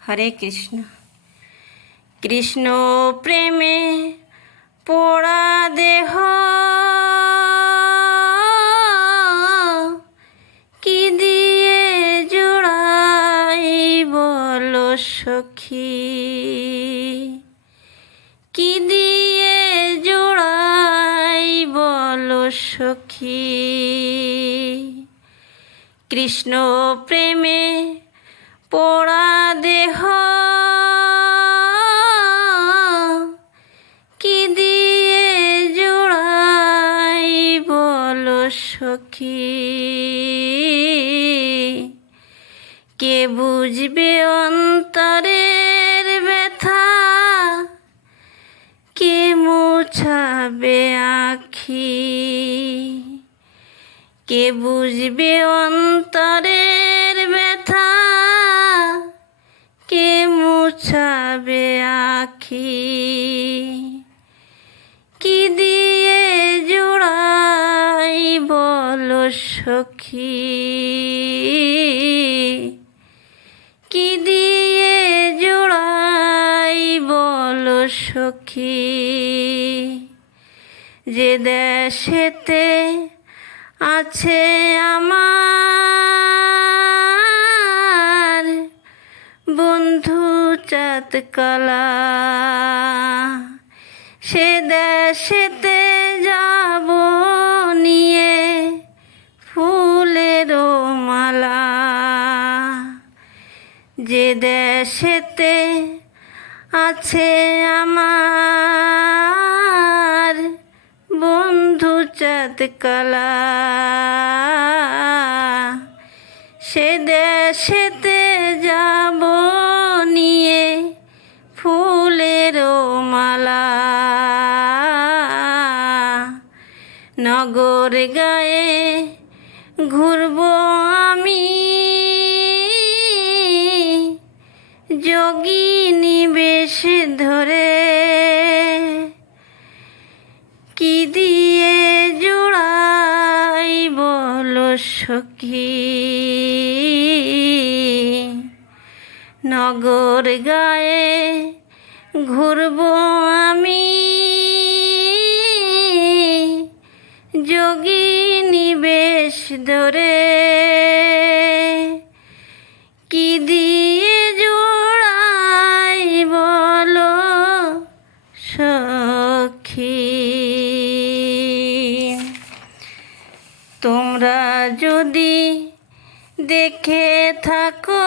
হরে কৃষ্ণ। কৃষ্ণ প্রেমে পোড়া দেহ, কি দিয়ে জোড়াই বলো সখী? কি দিয়ে জোড়াই বলো সখী? কৃষ্ণ প্রেমে পোড়া সখী। কে বুঝবে অন্তরের ব্যথা? কে মুছাবে আখি? কে বুঝবে অন্তরের ব্যথা? কে মুছাবে আখি? সখী। কি দিয়ে জোড়াই বলো সখী? যে দেশেতে আছে আমার বন্ধু চাঁদকলা সে দেশেতে যাব দেশেতে আছে আমার বন্ধু চাঁদকলা সে দেশেতে যাব নিয়ে ফুলের মালা। নগর গায়ে ঘুরব আমি। যোগিনী বেশ ধরে। কি দিয়ে জোড়াই বলো সখী? নগর গায়ে ঘুরব আমি। যোগিনী বেশ ধরে। তোমরা যদি দেখে থাকো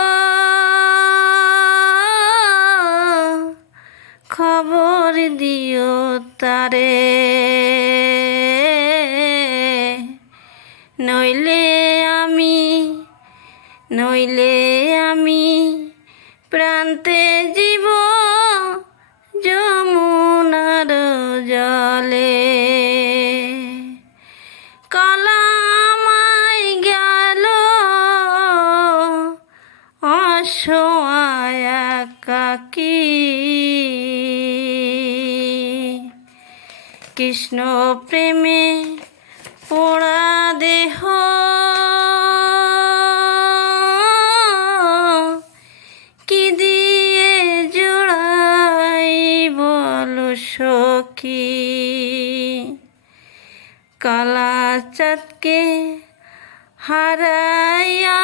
খবর দিও তারে। নইলে আমি নইলে আমি প্রান্তে জীব কাকি কৃষ্ণ প্রেমে পোড়া দেহ। কি দিয়ে জোড়াই বলো সখী? কালা চাঁদকে হারাইয়া